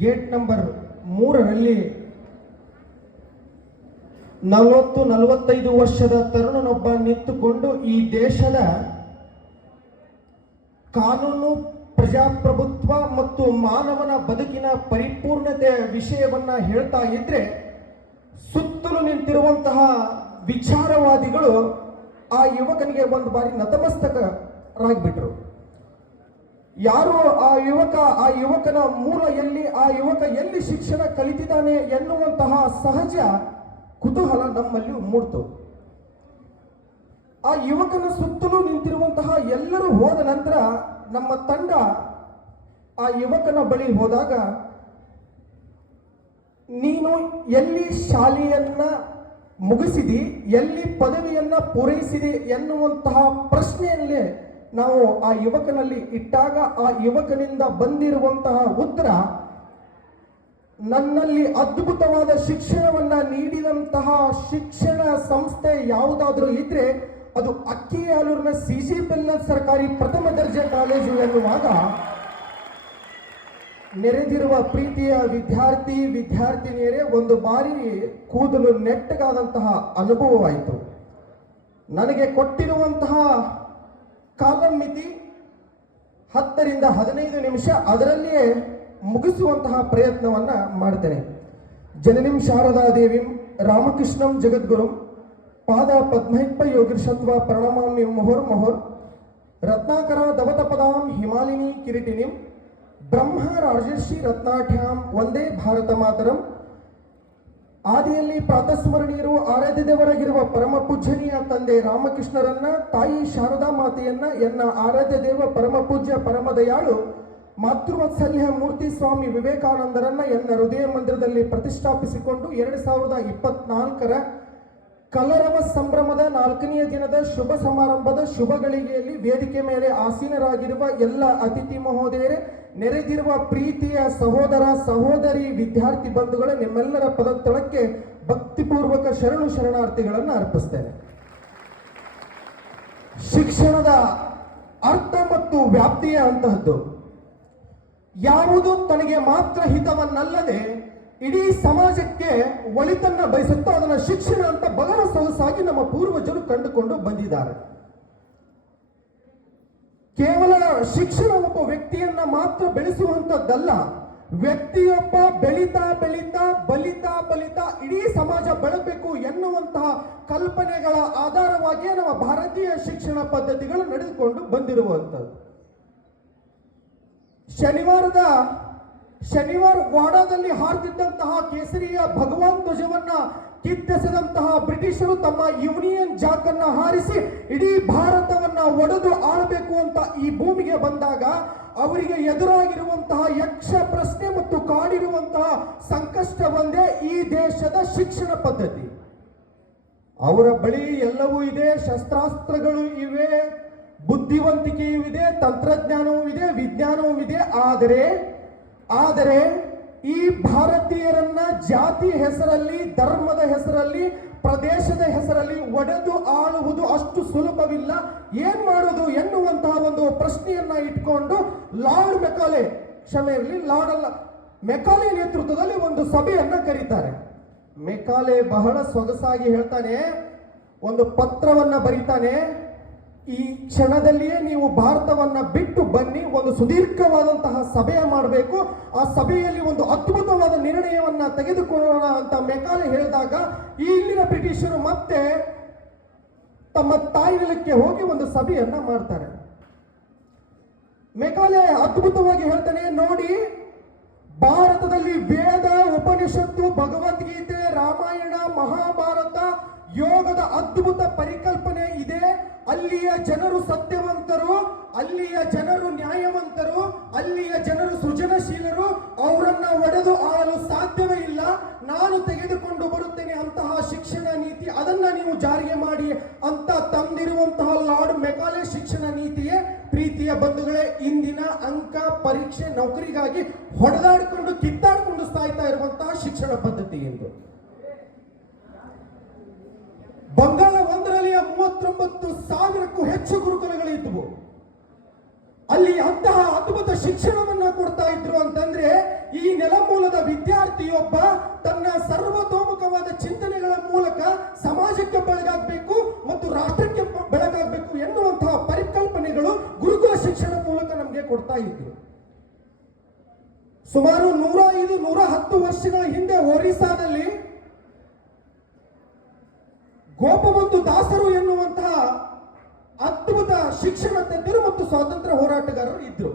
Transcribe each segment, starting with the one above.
Gate number ಮೂರರಲ್ಲಿ ನಲವತ್ತು ನಲವತ್ತೈದು ವರ್ಷದ ತರುಣನೊಬ್ಬ ನಿಂತುಕೊಂಡು ಈ ದೇಶದ ಕಾನೂನು, ಪ್ರಜಾಪ್ರಭುತ್ವ ಮತ್ತು ಮಾನವನ ಬದುಕಿನ ಪರಿಪೂರ್ಣತೆ ವಿಷಯವನ್ನ ಹೇಳ್ತಾ ಇದ್ರೆ ಸುತ್ತಲೂ ನಿಂತಿರುವಂತಹ ವಿಚಾರವಾದಿಗಳು ಆ ಯುವಕನಿಗೆ ಒಂದು ಬಾರಿ ನತಮಸ್ತಕರಾಗ್ಬಿಟ್ರು. ಯಾರು ಆ ಯುವಕ, ಆ ಯುವಕನ ಮೂಲ ಎಲ್ಲಿ, ಆ ಯುವಕ ಎಲ್ಲಿ ಶಿಕ್ಷಣ ಕಲಿತಿದ್ದಾನೆ ಎನ್ನುವಂತಹ ಸಹಜ ಕುತೂಹಲ ನಮ್ಮಲ್ಲಿ ಮೂಡ್ತು. ಆ ಯುವಕನ ಸುತ್ತಲೂ ನಿಂತಿರುವಂತಹ ಎಲ್ಲರೂ ಹೋದ ನಂತರ ನಮ್ಮ ತಂಡ ಆ ಯುವಕನ ಬಳಿ ಹೋದಾಗ, ನೀನು ಎಲ್ಲಿ ಶಾಲೆಯನ್ನ ಮುಗಿಸಿದಿ, ಎಲ್ಲಿ ಪದವಿಯನ್ನ ಪೂರೈಸಿದಿ ಎನ್ನುವಂತಹ ಪ್ರಶ್ನೆಯಲ್ಲೇ ನಾವು ಆ ಯುವಕನಲ್ಲಿ ಇಟ್ಟಾಗ ಆ ಯುವಕನಿಂದ ಬಂದಿರುವಂತಹ ಉತ್ತರ, ನನ್ನಲ್ಲಿ ಅದ್ಭುತವಾದ ಶಿಕ್ಷಣವನ್ನ ನೀಡಿದಂತಹ ಶಿಕ್ಷಣ ಸಂಸ್ಥೆ ಯಾವುದಾದ್ರೂ ಇದ್ರೆ ಅದು ಅಕ್ಕಿಯಾಲೂರಿನ ಸಿ ಜಿ ಪೆಲ್ಲ ಸರ್ಕಾರಿ ಪ್ರಥಮ ದರ್ಜೆ ಕಾಲೇಜು ಎನ್ನುವಾಗ ನೆರೆದಿರುವ ಪ್ರೀತಿಯ ವಿದ್ಯಾರ್ಥಿ, ವಿದ್ಯಾರ್ಥಿನಿಯರೇ ಒಂದು ಬಾರಿ ಕೂದಲು ನೆಟ್ಟಗಾದಂತಹ ಅನುಭವವಾಯಿತು. ನನಗೆ ಕೊಟ್ಟಿರುವಂತಹ ಕಾಲಂ ಮಿತಿ ಹತ್ತರಿಂದ ಹದಿನೈದು ನಿಮಿಷ ಅದರಲ್ಲಿಯೇ ಮುಗಿಸುವಂತಹ ಪ್ರಯತ್ನವನ್ನ ಮಾಡ್ತೇನೆ. ಜನನಿಂ ಶಾರದಾ ದೇವಿಂ, ರಾಮಕೃಷ್ಣಂ ಜಗದ್ಗುರುಂ, ಪಾದ ಪದ್ಮೈಪ್ಪ ಯೋಗಿರ್ಷತ್ವ ಪ್ರಣಮಾಮಿ ಮೊಹರ್ ಮೊಹರ್, ರತ್ನಾಕರ ದವತಪದಾಂ ಹಿಮಾಲಿನಿ ಕಿರೀಟಿನಿಂ, ಬ್ರಹ್ಮ ರಾಜರ್ಷಿ ರತ್ನಾಠ್ಯಾಂ, ವಂದೇ ಭಾರತ ಮಾತರಂ ಆದಿಯಲ್ಲಿ ಪ್ರಾತಸ್ಮರಣೀಯರು ಆರಾಧ್ಯ ದೇವರಾಗಿರುವ ಪರಮ ಪೂಜ್ಯನೀಯ ತಂದೆ ರಾಮಕೃಷ್ಣರನ್ನ, ತಾಯಿ ಶಾರದಾ ಮಾತೆಯನ್ನ, ಎನ್ನ ಆರಾಧ್ಯ ದೇವ ಪರಮ ಪೂಜ್ಯ ಪರಮ ದಯಾಳು ಮಾತೃವತ್ಸಲ್ಯ ಮೂರ್ತಿ ಸ್ವಾಮಿ ವಿವೇಕಾನಂದರನ್ನ ಎನ್ನ ಹೃದಯ ಮಂದಿರದಲ್ಲಿ ಪ್ರತಿಷ್ಠಾಪಿಸಿಕೊಂಡು ಎರಡು ಸಾವಿರದ ಇಪ್ಪತ್ನಾಲ್ಕರ ಕಲರವ ಸಂಭ್ರಮದ ನಾಲ್ಕನೆಯ ದಿನದ ಶುಭ ಸಮಾರಂಭದ ಶುಭ ಗಳಿಗೆಯಲ್ಲಿ ವೇದಿಕೆ ಮೇಲೆ ಆಸೀನರಾಗಿರುವ ಎಲ್ಲ ಅತಿಥಿ ಮಹೋದಯರೇ ನೆರೆದಿರುವ ಪ್ರೀತಿಯ ಸಹೋದರ, ಸಹೋದರಿ, ವಿದ್ಯಾರ್ಥಿ ಬಂಧುಗಳ ನಿಮ್ಮೆಲ್ಲರ ಪದತಳಕ್ಕೆ ಭಕ್ತಿಪೂರ್ವಕ ಶರಣು ಶರಣಾರ್ಥಿಗಳನ್ನು ಅರ್ಪಿಸ್ತೇನೆ. ಶಿಕ್ಷಣದ ಅರ್ಥ ಮತ್ತು ವ್ಯಾಪ್ತಿಯ ಅಂತಹದ್ದು. ಯಾವುದು ತನಗೆ ಮಾತ್ರ ಹಿತವನ್ನಲ್ಲದೆ ಇಡೀ ಸಮಾಜಕ್ಕೆ ಒಳಿತನ್ನ ಬಯಸುತ್ತೋ ಅದನ್ನು ಶಿಕ್ಷಣ ಅಂತ ಬಗರ ಸೊಗಸಾಗಿ ನಮ್ಮ ಪೂರ್ವಜರು ಕಂಡುಕೊಂಡು ಬಂದಿದ್ದಾರೆ. ಕೇವಲ ಶಿಕ್ಷಣ ಒಬ್ಬ ವ್ಯಕ್ತಿಯನ್ನ ಮಾತ್ರ ಬೆಳೆಸುವಂತದ್ದಲ್ಲ ವ್ಯಕ್ತಿಯೊಬ್ಬ ಬೆಳೀತಾ ಬೆಳೀತಾ ಬಲಿತಾ ಬಲಿತಾ ಇಡೀ ಸಮಾಜ ಬೆಳಬೇಕು ಎನ್ನುವಂತಹ ಕಲ್ಪನೆಗಳ ಆಧಾರವಾಗಿಯೇ ನಮ್ಮ ಭಾರತೀಯ ಶಿಕ್ಷಣ ಪದ್ಧತಿಗಳು ನಡೆದುಕೊಂಡು ಬಂದಿರುವಂಥದ್ದು. ಶನಿವಾರದ, ಶನಿವಾರ ವಾಡಾದಲ್ಲಿ ಹಾರ್ದಿದ್ದಂತಹ ಕೇಸರಿಯ ಭಗವಾನ್ ಧ್ವಜವನ್ನ ಕಿತ್ತೆಸೆದಂತಹ ಬ್ರಿಟಿಷರು ತಮ್ಮ ಯೂನಿಯನ್ ಜಾಕ್ ಅನ್ನ ಹಾರಿಸಿ ಇಡೀ ಭಾರತವನ್ನ ಒಡೆದು ಆಳಬೇಕು ಅಂತ ಈ ಭೂಮಿಗೆ ಬಂದಾಗ ಅವರಿಗೆ ಎದುರಾಗಿರುವಂತಹ ಯಕ್ಷ ಪ್ರಶ್ನೆ ಮತ್ತು ಕಾಡಿರುವಂತಹ ಸಂಕಷ್ಟ ಒಂದೇ ಈ ದೇಶದ ಶಿಕ್ಷಣ ಪದ್ಧತಿ. ಅವರ ಬಳಿ ಎಲ್ಲವೂ ಇದೆ, ಶಸ್ತ್ರಾಸ್ತ್ರಗಳು ಇವೆ, ಬುದ್ಧಿವಂತಿಕೆಯೂ ಇದೆ, ತಂತ್ರಜ್ಞಾನವೂ ಇದೆ, ವಿಜ್ಞಾನವೂ ಇದೆ, ಆದರೆ ಆದರೆ ಈ ಭಾರತೀಯರನ್ನ ಜಾತಿ ಹೆಸರಲ್ಲಿ, ಧರ್ಮದ ಹೆಸರಲ್ಲಿ, ಪ್ರದೇಶದ ಹೆಸರಲ್ಲಿ ಒಡೆದು ಆಳುವುದು ಅಷ್ಟು ಸುಲಭವಿಲ್ಲ. ಏನ್ ಮಾಡೋದು ಎನ್ನುವಂತಹ ಒಂದು ಪ್ರಶ್ನೆಯನ್ನ ಇಟ್ಕೊಂಡು ಲಾರ್ಡ್ ಮೆಕಾಲೆ, ಕ್ಷಮೆ ಇರಲಿ, ಲಾರ್ಡ್ ಅಲ್ಲ, ಮೆಕಾಲೆ ನೇತೃತ್ವದಲ್ಲಿ ಒಂದು ಸಭೆಯನ್ನ ಕರೀತಾರೆ. ಮೆಕಾಲೆ ಬಹಳ ಸೊಗಸಾಗಿ ಹೇಳ್ತಾನೆ, ಒಂದು ಪತ್ರವನ್ನ ಬರೀತಾನೆ ಈ ಕ್ಷಣದಲ್ಲಿಯೇ ನೀವು ಭಾರತವನ್ನ ಬಿಟ್ಟು ಬನ್ನಿ, ಒಂದು ಸುದೀರ್ಘವಾದಂತಹ ಸಭೆಯ ಮಾಡಬೇಕು. ಆ ಸಭೆಯಲ್ಲಿ ಒಂದು ಅದ್ಭುತವಾದ ನಿರ್ಣಯವನ್ನ ತೆಗೆದುಕೊಳ್ಳೋಣ ಅಂತ ಮೆಕಾಲೆ ಹೇಳಿದಾಗ, ಈ ಇಲ್ಲಿನ ಬ್ರಿಟಿಷರು ಮತ್ತೆ ತಮ್ಮ ತಾಯಿಲಕ್ಕೆ ಹೋಗಿ ಒಂದು ಸಭೆಯನ್ನ ಮಾಡ್ತಾರೆ. ಮೆಕಾಲೆ ಅದ್ಭುತವಾಗಿ ಹೇಳ್ತಾನೆ, ನೋಡಿ, ಭಾರತದಲ್ಲಿ ವೇದ, ಉಪನಿಷತ್ತು, ಭಗವದ್ಗೀತೆ, ರಾಮಾಯಣ, ಮಹಾಭಾರತ ಯೋಗದ ಅದ್ಭುತ ಪರಿಕಲ್ಪನೆ ಅಲ್ಲಿಯ ಜನರು ಸತ್ಯವಂತರು, ಅಲ್ಲಿಯ ಜನರು ನ್ಯಾಯವಂತರು, ಅಲ್ಲಿಯ ಜನರು ಸೃಜನಶೀಲರು, ಅವರನ್ನ ಒಡೆದು ಆಳಲು ಸಾಧ್ಯವೇ ಇಲ್ಲ. ನಾನು ತೆಗೆದುಕೊಂಡು ಬರುತ್ತೇನೆ ಅಂತಹ ಶಿಕ್ಷಣ ನೀತಿ, ಅದನ್ನ ನೀವು ಜಾರಿಗೆ ಮಾಡಿ ಅಂತ ತಂದಿರುವಂತಹ ಲಾರ್ಡ್ ಮೆಕಾಲೆ ಶಿಕ್ಷಣ ನೀತಿಯೇ ಪ್ರೀತಿಯ ಬಂಧುಗಳೇ, ಇಂದಿನ ಅಂಕ ಪರೀಕ್ಷೆ ನೌಕರಿಗಾಗಿ ಹೊಡೆದಾಡಿಕೊಂಡು ಕಿತ್ತಾಡಿಕೊಂಡು ಸಾಯ್ತಾ ಇರುವಂತಹ ಶಿಕ್ಷಣ ಪದ್ಧತಿ ಎಂದು. ಬಂಗಾಳ ಒಂದರಲ್ಲಿಯ ಮೂವತ್ತೊಂಬತ್ತು ಸಾವಿರಕ್ಕೂ ಹೆಚ್ಚು ಗುರುಕುಲಗಳಿದ್ವು. ಅಲ್ಲಿ ಅಂತಹ ಅದ್ಭುತ ಶಿಕ್ಷಣವನ್ನ ಕೊಡ್ತಾ ಇದ್ರು ಅಂತಂದ್ರೆ ಈ ನೆಲಮೂಲದ ವಿದ್ಯಾರ್ಥಿಯೊಬ್ಬ ತನ್ನ ಸರ್ವತೋಮುಖವಾದ ಚಿಂತನೆಗಳ ಮೂಲಕ ಸಮಾಜಕ್ಕೆ ಬೆಳಗಾಗಬೇಕು ಮತ್ತು ರಾಷ್ಟ್ರಕ್ಕೆ ಬೆಳಗಾಗಬೇಕು ಎನ್ನುವಂತಹ ಪರಿಕಲ್ಪನೆಗಳು ಗುರುಕುಲ ಶಿಕ್ಷಣ ಮೂಲಕ ನಮಗೆ ಕೊಡ್ತಾ ಇದ್ರು. ಸುಮಾರು ನೂರ ಐದು, ನೂರ ಹತ್ತು ವರ್ಷಗಳ ಹಿಂದೆ ಒರಿಸ್ಸಾದಲ್ಲಿ ದಾಸರು ಎನ್ನುವಂತಹ ಅದ್ಭುತ ಶಿಕ್ಷಣ ತಜ್ಞರು ಮತ್ತು ಸ್ವಾತಂತ್ರ್ಯ ಹೋರಾಟಗಾರರು ಇದ್ರು.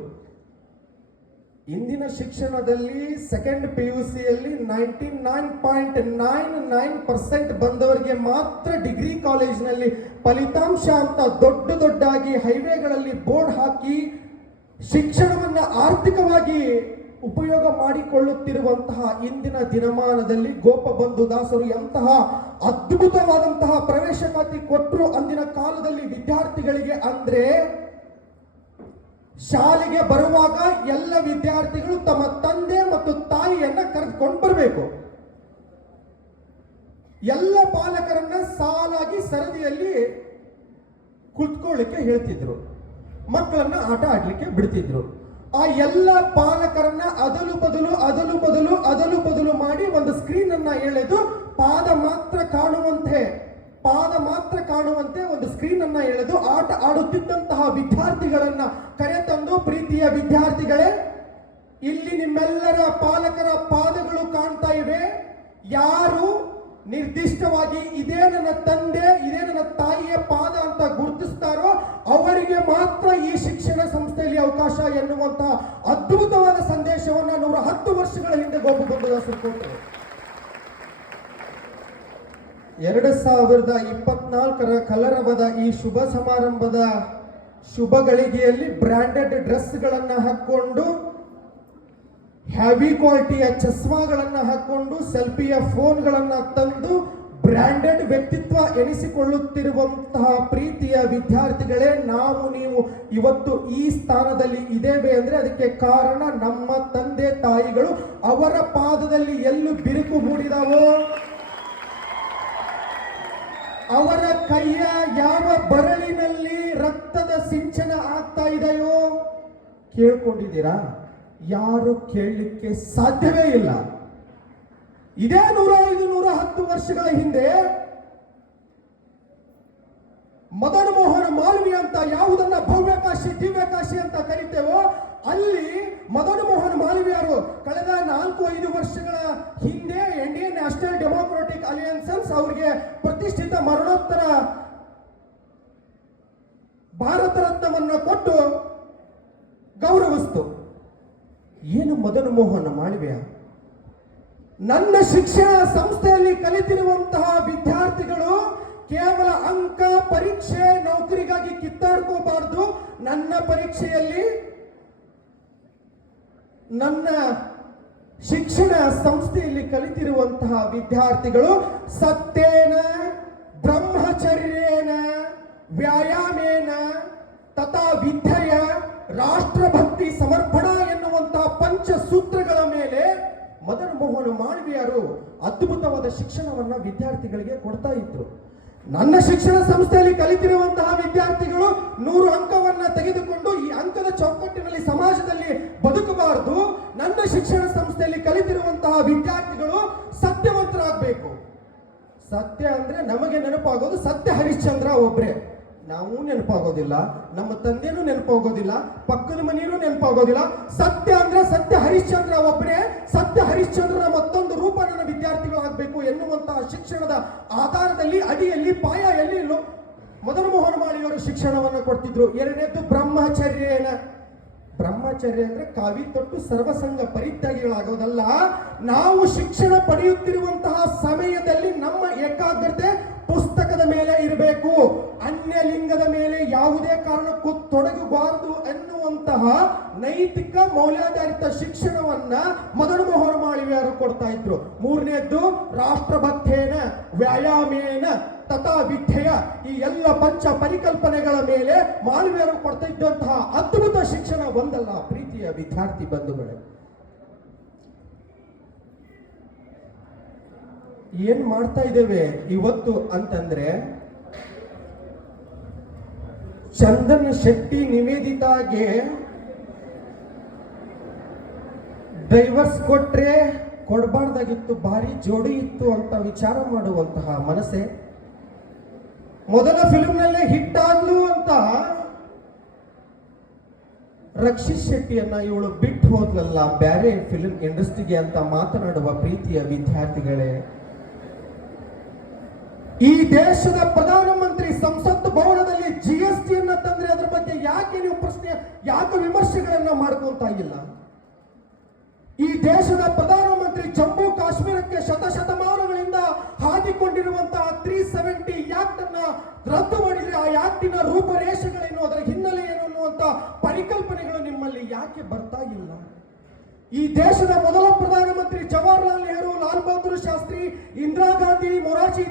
ಇಂದಿನ ಶಿಕ್ಷಣದಲ್ಲಿ ಸೆಕೆಂಡ್ ಪಿ ಯು ಸಿಯಲ್ಲಿ ninety nine point nine nine percent ಬಂದವರಿಗೆ ಮಾತ್ರ ಡಿಗ್ರಿ ಕಾಲೇಜಿನಲ್ಲಿ ಫಲಿತಾಂಶ ಅಂತ ದೊಡ್ಡ ದೊಡ್ಡಾಗಿ ಹೈವೇಗಳಲ್ಲಿ ಬೋರ್ಡ್ ಹಾಕಿ ಶಿಕ್ಷಣವನ್ನ ಆರ್ಥಿಕವಾಗಿ ಉಪಯೋಗ ಮಾಡಿಕೊಳ್ಳುತ್ತಿರುವಂತಹ ಇಂದಿನ ದಿನಮಾನದಲ್ಲಿ ಗೋಪ ಬಂಧು ದಾಸರು ಎಂತಹ ಅದ್ಭುತವಾದಂತಹ ಪ್ರವೇಶಾತಿ ಕೊಟ್ಟರು ಅಂದಿನ ಕಾಲದಲ್ಲಿ ವಿದ್ಯಾರ್ಥಿಗಳಿಗೆ ಅಂದ್ರೆ ಶಾಲೆಗೆ ಬರುವಾಗ ಎಲ್ಲ ವಿದ್ಯಾರ್ಥಿಗಳು ತಮ್ಮ ತಂದೆ ಮತ್ತು ತಾಯಿಯನ್ನ ಕರೆದುಕೊಂಡು ಬರಬೇಕು. ಎಲ್ಲ ಪಾಲಕರನ್ನ ಸಾಲಾಗಿ ಸರದಿಯಲ್ಲಿ ಕುತ್ಕೊಳ್ಳಿಕ್ಕೆ ಹೇಳ್ತಿದ್ರು. ಮಕ್ಕಳನ್ನ ಆಟ ಆಡ್ಲಿಕ್ಕೆ ಬಿಡ್ತಿದ್ರು. ಆ ಎಲ್ಲ ಪಾಲಕರನ್ನ ಅದಲು ಬದಲು ಅದಲು ಬದಲು ಅದಲು ಬದಲು ಮಾಡಿ ಒಂದು ಸ್ಕ್ರೀನ್ ಅನ್ನ ಎಳೆದು ಪಾದ ಮಾತ್ರ ಕಾಣುವಂತೆ, ಪಾದ ಮಾತ್ರ ಕಾಣುವಂತೆ ಒಂದು ಸ್ಕ್ರೀನ್ ಅನ್ನ ಎಳೆದು ಆಟ ಆಡುತ್ತಿದ್ದಂತಹ ವಿದ್ಯಾರ್ಥಿಗಳನ್ನ ಕರೆತಂದು ಪ್ರೀತಿಯ ವಿದ್ಯಾರ್ಥಿಗಳೇ, ಇಲ್ಲಿ ನಿಮ್ಮೆಲ್ಲರ ಪಾಲಕರ ಪಾದಗಳು ಕಾಣ್ತಾ ಇವೆ. ಯಾರು ನಿರ್ದಿಷ್ಟವಾಗಿ ಇದೇ ನನ್ನ ತಂದೆ, ಇದೇ ನನ್ನ ತಾಯಿಯ ಪಾದ ಅಂತ ಗುರುತಿಸ್ತಾರೋ ಅವರಿಗೆ ಮಾತ್ರ ಈ ಶಿಕ್ಷಣ ಸಂಸ್ಥೆಯಲ್ಲಿ ಅವಕಾಶ ಎನ್ನುವಂತಹ ಅದ್ಭುತವಾದ ಸಂದೇಶವನ್ನು ನೂರ ಹತ್ತು ವರ್ಷಗಳ ಹಿಂದೆ ಗೋಪಬಂಧುದಾಸರು ಕೊಟ್ಟರು. ಎರಡು ಸಾವಿರದ ಇಪ್ಪತ್ನಾಲ್ಕರ ಕಲರವದ ಈ ಶುಭ ಸಮಾರಂಭದ ಶುಭ ಗಳಿಗೆಯಲ್ಲಿ ಬ್ರಾಂಡೆಡ್ ಡ್ರೆಸ್ಗಳನ್ನು ಹಾಕ್ಕೊಂಡು ಹ್ಯಾವಿ ಕ್ವಾಲಿಟಿಯ ಚಸ್ಮಾಗಳನ್ನ ಹಾಕ್ಕೊಂಡು, ಸೆಲ್ಫಿಯ ಫೋನ್ಗಳನ್ನು ತಂದು ಬ್ರಾಂಡೆಡ್ ವ್ಯಕ್ತಿತ್ವ ಎನಿಸಿಕೊಳ್ಳುತ್ತಿರುವಂತಹ ಪ್ರೀತಿಯ ವಿದ್ಯಾರ್ಥಿಗಳೇ, ನಾವು ನೀವು ಇವತ್ತು ಈ ಸ್ಥಾನದಲ್ಲಿ ಇದ್ದೇವೆ ಅಂದ್ರೆ ಅದಕ್ಕೆ ಕಾರಣ ನಮ್ಮ ತಂದೆ ತಾಯಿಗಳು ಅವರ ಪಾದದಲ್ಲಿ ಎಲ್ಲೂ ಬಿರುಕು ಮೂಡಿದವೋ ಅವರ ಕೈಯ ಯಾವ ಬರಳಿನಲ್ಲಿ ರಕ್ತದ ಸಿಂಚನ ಆಗ್ತಾ ಇದೆಯೋ? ಕೇಳ್ಕೊಂಡಿದ್ದೀರಾ? ಯಾರು ಕೇಳಲಿಕ್ಕೆ ಸಾಧ್ಯವೇ ಇಲ್ಲ. ಇದೇ ನೂರ ಐದು, ನೂರ ಹತ್ತು ವರ್ಷಗಳ ಹಿಂದೆ ಮದನ್ ಮೋಹನ್ ಮಾಲ್ವಿ ಅಂತ ಯಾವುದನ್ನ ಭವ್ಯಕಾಶಿ, ದಿವ್ಯಕಾಶಿ ಅಂತ ಕರಿತೇವೋ, ಅಲ್ಲಿ ಮದನ್ ಮೋಹನ್ ಮಾಲವೀಯರು ಕಳೆದ ನಾಲ್ಕು, ಐದು ವರ್ಷಗಳ ಹಿಂದೆ ಇಂಡಿಯನ್ ನ್ಯಾಷನಲ್ ಡೆಮೋಕ್ರಾಟಿಕ್ ಅಲಿಯನ್ಸನ್ಸ್ ಅವರಿಗೆ ಪ್ರತಿಷ್ಠಿತ ಮರಣೋತ್ತರ ಭಾರತ ರತ್ನವನ್ನು ಕೊಟ್ಟು ಗೌರವಿಸ್ತು. ಏನು ಮದನ್ ಮೋಹನ್ ಮಾಳವ್ಯ ನನ್ನ ಶಿಕ್ಷಣ ಸಂಸ್ಥೆಯಲ್ಲಿ ಕಲಿತಿರುವಂತಹ ವಿದ್ಯಾರ್ಥಿಗಳು ಕೇವಲ ಅಂಕ, ಪರೀಕ್ಷೆ, ನೌಕರಿಗಾಗಿ ಕಿತ್ತಾಡ್ಕೋಬಾರ್ದು. ನನ್ನ ಪರೀಕ್ಷೆಯಲ್ಲಿ ನನ್ನ ಶಿಕ್ಷಣ ಸಂಸ್ಥೆಯಲ್ಲಿ ಕಲಿತಿರುವಂತಹ ವಿದ್ಯಾರ್ಥಿಗಳು ಸತ್ತೇನ, ಬ್ರಹ್ಮಚರ್ಯೇನ, ವ್ಯಾಯಾಮೇನ, ತಥಾ ವಿದ್ಯೆಯ ರಾಷ್ಟ್ರಭಕ್ತಿ ಸಮರ್ಪಣಾ ಎನ್ನುವಂತಹ ಪಂಚ ಸೂತ್ರಗಳ ಮೇಲೆ ಮದನ್ ಮೋಹನ ಮಾಳವಿಯರು ಅದ್ಭುತವಾದ ಶಿಕ್ಷಣವನ್ನು ವಿದ್ಯಾರ್ಥಿಗಳಿಗೆ ಕೊಡ್ತಾ ಇದ್ರು. ನನ್ನ ಶಿಕ್ಷಣ ಸಂಸ್ಥೆಯಲ್ಲಿ ಕಲಿತಿರುವಂತಹ ವಿದ್ಯಾರ್ಥಿಗಳು ನೂರು ಅಂಕವನ್ನ ತೆಗೆದುಕೊಂಡು ಈ ಅಂಕದ ಚೌಕಟ್ಟಿನಲ್ಲಿ ಸಮಾಜದಲ್ಲಿ ಬದುಕಬಾರದು. ನನ್ನ ಶಿಕ್ಷಣ ಸಂಸ್ಥೆಯಲ್ಲಿ ಕಲಿತಿರುವಂತಹ ವಿದ್ಯಾರ್ಥಿಗಳು ಸತ್ಯವಂತರಾಗಬೇಕು. ಸತ್ಯ ಅಂದ್ರೆ ನಮಗೆ ನೆನಪಾಗೋದು ಸತ್ಯ ಹರಿಶ್ಚಂದ್ರ ಒಬ್ರೆ. ನಾವು ನೆನಪಾಗೋದಿಲ್ಲ, ನಮ್ಮ ತಂದೆನೂ ನೆನಪಾಗೋದಿಲ್ಲ, ಪಕ್ಕದ ಮನೆಯೂ ನೆನಪಾಗೋದಿಲ್ಲ. ಸತ್ಯ ಅಂದ್ರೆ ಸತ್ಯ ಹರಿಶ್ಚಂದ್ರ ಒಬ್ಬರೇ ಸತ್ಯ ಹರಿಶ್ಚಂದ್ರನ ಮತ್ತೊಂದು ರೂಪ ನನ್ನ ವಿದ್ಯಾರ್ಥಿಗಳು ಆಗಬೇಕು ಎನ್ನುವಂತಹ ಶಿಕ್ಷಣದ ಆಧಾರದಲ್ಲಿ ಅಡಿಯಲ್ಲಿ ಪಾಯ ಎಲ್ಲಿ ಮದನ ಮೋಹನ ಮಾಳಿಯವರು ಶಿಕ್ಷಣವನ್ನು ಕೊಡ್ತಿದ್ರು. ಎರಡನೇದ್ದು ಬ್ರಹ್ಮಚರ್ಯನ. ಬ್ರಹ್ಮಚರ್ಯ ಅಂದ್ರೆ ಕಾವಿ ತೊಟ್ಟು ಸರ್ವಸಂಗ ಪರಿತ್ಯಾಗಿಗಳಾಗೋದಲ್ಲ. ನಾವು ಶಿಕ್ಷಣ ಪಡೆಯುತ್ತಿರುವಂತಹ ಸಮಯದಲ್ಲಿ ನಮ್ಮ ಏಕಾಗ್ರತೆ ಪುಸ್ತಕದ ಮೇಲೆ ಇರಬೇಕು. ಅನ್ಯ ಲಿಂಗದ ಮೇಲೆ ಯಾವುದೇ ಕಾರಣಕ್ಕೂ ತೊಡಗಬಾರದು ಎನ್ನುವಂತಹ ನೈತಿಕ ಮೌಲ್ಯಾಧಾರಿತ ಶಿಕ್ಷಣವನ್ನ ಮದನ ಮೋಹನ ಮಾಳಿವಿಯರು ಕೊಡ್ತಾ ಇದ್ರು. ಮೂರನೇದ್ದು ರಾಷ್ಟ್ರಭಕ್ತೇನ ವ್ಯಾಯಾಮೇನ ತಥಾ ವಿದ್ಯೆಯ ಈ ಎಲ್ಲ ಪಂಚ ಪರಿಕಲ್ಪನೆಗಳ ಮೇಲೆ ಮಾನವೀಯರು ಕೊಡ್ತಾ ಇದ್ದಂತಹ ಅದ್ಭುತ ಶಿಕ್ಷಣ ಒಂದಲ್ಲ ಪ್ರೀತಿಯ ವಿದ್ಯಾರ್ಥಿ ಬಂಧುಗಳೇ. ಏನ್ ಮಾಡ್ತಾ ಇದ್ದೇವೆ ಇವತ್ತು ಅಂತಂದ್ರೆ, ಚಂದನ್ ಶೆಟ್ಟಿ ನಿವೇದಿತಾಗೆ ಡ್ರೈವರ್ಸ್ ಕೊಟ್ರೆ ಕೊಡಬಾರ್ದಾಗಿತ್ತು, ಭಾರಿ ಜೋಡಿ ಇತ್ತು ಅಂತ ವಿಚಾರ ಮಾಡುವಂತಹ ಮನಸ್ಸೆ. ಮೊದಲ ಫಿಲ್ಮ್ನಲ್ಲೇ ಹಿಟ್ ಆದ್ಲು ಅಂತ ರಕ್ಷಿತ್ ಶೆಟ್ಟಿಯನ್ನ ಇವಳು ಬಿಟ್ಟು ಹೋದ್ಲಲ್ಲ ಬ್ಯಾರೆ ಫಿಲ್ಮ್ ಇಂಡಸ್ಟ್ರಿಗೆ ಅಂತ ಮಾತನಾಡುವ ಪ್ರೀತಿಯ ವಿದ್ಯಾರ್ಥಿಗಳೇ. ದೇಶದ ಪ್ರಧಾನಮಂತ್ರಿ ಸಂಸತ್ ಭವನದಲ್ಲಿ ಜಿ ಎಸ್ ಟಿಯನ್ನ ತಂದ್ರೆ ಅದ್ರ ಬಗ್ಗೆ ಯಾಕೆ ನೀವು ಪ್ರಶ್ನೆ, ಯಾಕೆ ವಿಮರ್ಶೆಗಳನ್ನ ಮಾಡ್ಕೊಂತ ಇಲ್ಲ ಈ ದೇಶದ ಪ್ರಧಾನಮಂತ್ರಿ ಜಮ್ಮು ಕಾಶ್ಮೀರಕ್ಕೆ ಶತಶತಮಾನಗಳಿಂದ ಹಾಕಿಕೊಂಡಿರುವಂತಹ ತ್ರೀ ಸೆವೆಂಟಿ ಯಾಕ್ಟ್ ಅನ್ನ ರದ್ದು ಮಾಡಿದ್ರೆ ಆ ಯಾಕ್ಟಿನ ರೂಪರೇಷೆಗಳೇನು, ಅದರ ಹಿನ್ನೆಲೆ ಏನು ಅನ್ನುವಂತ ಪರಿಕಲ್ಪನೆಗಳು ನಿಮ್ಮಲ್ಲಿ ಯಾಕೆ ಬರ್ತಾ ಇಲ್ಲ? ಈ ದೇಶದ ಮೊದಲ ಪ್ರಧಾನಮಂತ್ರಿ Jawaharlal Nehru, Lal Bahadur Shastri, Indira Gandhi, Morarji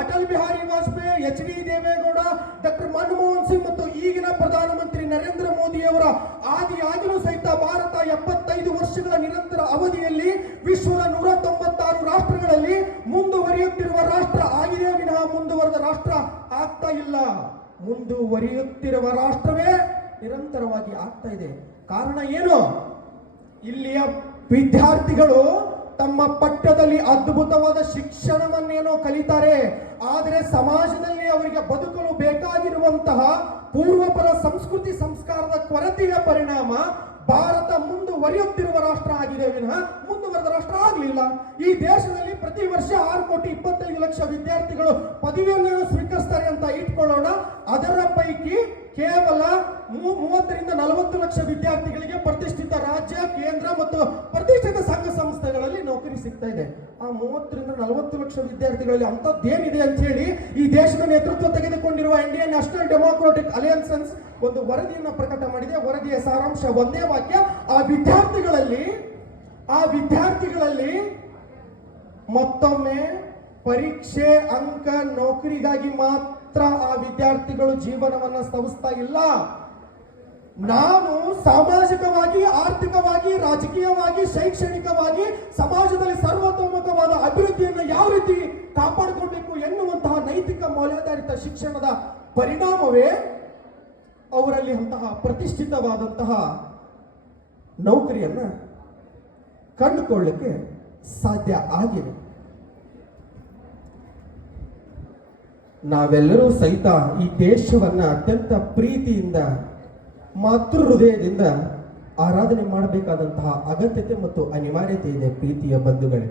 Atal Bihari Vajpayee, H D Deve Gowda, doctor Manmohan Singh ಮತ್ತು ಈಗಿನ ಪ್ರಧಾನಮಂತ್ರಿ ನರೇಂದ್ರ ಮೋದಿಯವರ ಆದಿ ಆಗಿನೂ ಸಹಿತ ಭಾರತ ಎಪ್ಪತ್ತೈದು ವರ್ಷಗಳ ನಿರಂತರ ಅವಧಿಯಲ್ಲಿ ವಿಶ್ವದ ನೂರ ತೊಂಬತ್ತಾರು ರಾಷ್ಟ್ರಗಳಲ್ಲಿ ಮುಂದುವರಿಯುತ್ತಿರುವ ರಾಷ್ಟ್ರ ಆಗಿದೆ ವಿನಃ ಮುಂದುವರೆದ ರಾಷ್ಟ್ರ ಆಗ್ತಾ ಇಲ್ಲ. ಮುಂದುವರಿಯುತ್ತಿರುವ ರಾಷ್ಟ್ರವೇ ನಿರಂತರವಾಗಿ ಆಗ್ತಾ ಇದೆ. ಕಾರಣ ಏನು? ಇಲ್ಲಿಯ ವಿದ್ಯಾರ್ಥಿಗಳು ತಮ್ಮ ಪಠ್ಯದಲ್ಲಿ ಅದ್ಭುತವಾದ ಶಿಕ್ಷಣವನ್ನೇನೋ ಕಲಿತಾರೆ, ಆದರೆ ಸಮಾಜದಲ್ಲಿ ಅವರಿಗೆ ಬದುಕಲು ಬೇಕಾಗಿರುವಂತಹ ಪೂರ್ವಪರ ಸಂಸ್ಕೃತಿ ಸಂಸ್ಕಾರದ ಕೊರತೆಯ ಪರಿಣಾಮ ಭಾರತ ಮುಂದುವರಿಯುತ್ತಿರುವ ರಾಷ್ಟ್ರ ಆಗಿದೆ ವಿನಃ. ಮುಂದುವರೆದ ರಾಷ್ಟ್ರ ಆಗಲಿಲ್ಲ. ಈ ದೇಶದಲ್ಲಿ ಪ್ರತಿ ವರ್ಷ ಆರು ಕೋಟಿ ಇಪ್ಪತ್ತೈದು ಲಕ್ಷ ವಿದ್ಯಾರ್ಥಿಗಳು ಪದವಿಯನ್ನು ಸ್ವೀಕರಿಸ್ತಾರೆ ಅಂತ ಇಟ್ಕೊಳ್ಳೋಣ. ಅದರ ಪೈಕಿ ಕೇವಲ ಮೂವತ್ತರಿಂದ ನಲವತ್ತು ಲಕ್ಷ ವಿದ್ಯಾರ್ಥಿಗಳಿಗೆ ಪ್ರತಿಷ್ಠಿತ ರಾಜ್ಯ, ಕೇಂದ್ರ ಮತ್ತು ಪ್ರತಿಷ್ಠಿತ ಸಂಘ ಸಂಸ್ಥೆಗಳಲ್ಲಿ ನೌಕರಿ ಸಿಗ್ತಾ ಇದೆ. ಆ ಮೂವತ್ತರಿಂದ ನಲವತ್ತು ಲಕ್ಷ ವಿದ್ಯಾರ್ಥಿಗಳಲ್ಲಿ ಅಂತದ್ದೇನಿದೆ ಅಂತ ಹೇಳಿ ಈ ದೇಶದ ನೇತೃತ್ವ ತೆಗೆದುಕೊಂಡಿರುವ ಇಂಡಿಯನ್ ನ್ಯಾಷನಲ್ ಡೆಮೋಕ್ರಾಟಿಕ್ ಅಲಿಯನ್ಸನ್ಸ್ ಒಂದು ವರದಿಯನ್ನು ಪ್ರಕಟ ಮಾಡಿದೆ. ವರದಿಯ ಸಾರಾಂಶ, ಒಂದೇ ವಾಕ್ಯ, ಆ ವಿದ್ಯಾರ್ಥಿಗಳಲ್ಲಿ ಆ ವಿದ್ಯಾರ್ಥಿಗಳಲ್ಲಿ ಮತ್ತೊಮ್ಮೆ ಪರೀಕ್ಷೆ ಅಂಕ ನೌಕರಿಗಾಗಿ ಮಾತ್ರ ಆ ವಿದ್ಯಾರ್ಥಿಗಳು ಜೀವನವನ್ನ ಸ್ತವಿಸ್ತಾ ಇಲ್ಲ. ನಾನು ಸಾಮಾಜಿಕವಾಗಿ, ಆರ್ಥಿಕವಾಗಿ, ರಾಜಕೀಯವಾಗಿ, ಶೈಕ್ಷಣಿಕವಾಗಿ, ಸಮಾಜದಲ್ಲಿ ಸರ್ವತೋಮುಖವಾದ ಅಭಿವೃದ್ಧಿಯನ್ನು ಯಾವ ರೀತಿ ಕಾಪಾಡಿಕೊಳ್ಬೇಕು ಎನ್ನುವಂತಹ ನೈತಿಕ ಮೌಲ್ಯಾಧಾರಿತ ಶಿಕ್ಷಣದ ಪರಿಣಾಮವೇ ಅವರಲ್ಲಿ ಅಂತಹ ಪ್ರತಿಷ್ಠಿತವಾದಂತಹ ನೌಕರಿಯನ್ನ ಕಂಡುಕೊಳ್ಳಲಿಕ್ಕೆ ಸಾಧ್ಯ ಆಗಿದೆ. ನಾವೆಲ್ಲರೂ ಸಹಿತ ಈ ದೇಶವನ್ನ ಅತ್ಯಂತ ಪ್ರೀತಿಯಿಂದ, ಮಾತೃ ಹೃದಯದಿಂದ ಆರಾಧನೆ ಮಾಡಬೇಕಾದಂತಹ ಅಗತ್ಯತೆ ಮತ್ತು ಅನಿವಾರ್ಯತೆ ಇದೆ ಪ್ರೀತಿಯ ಬಂಧುಗಳೇ.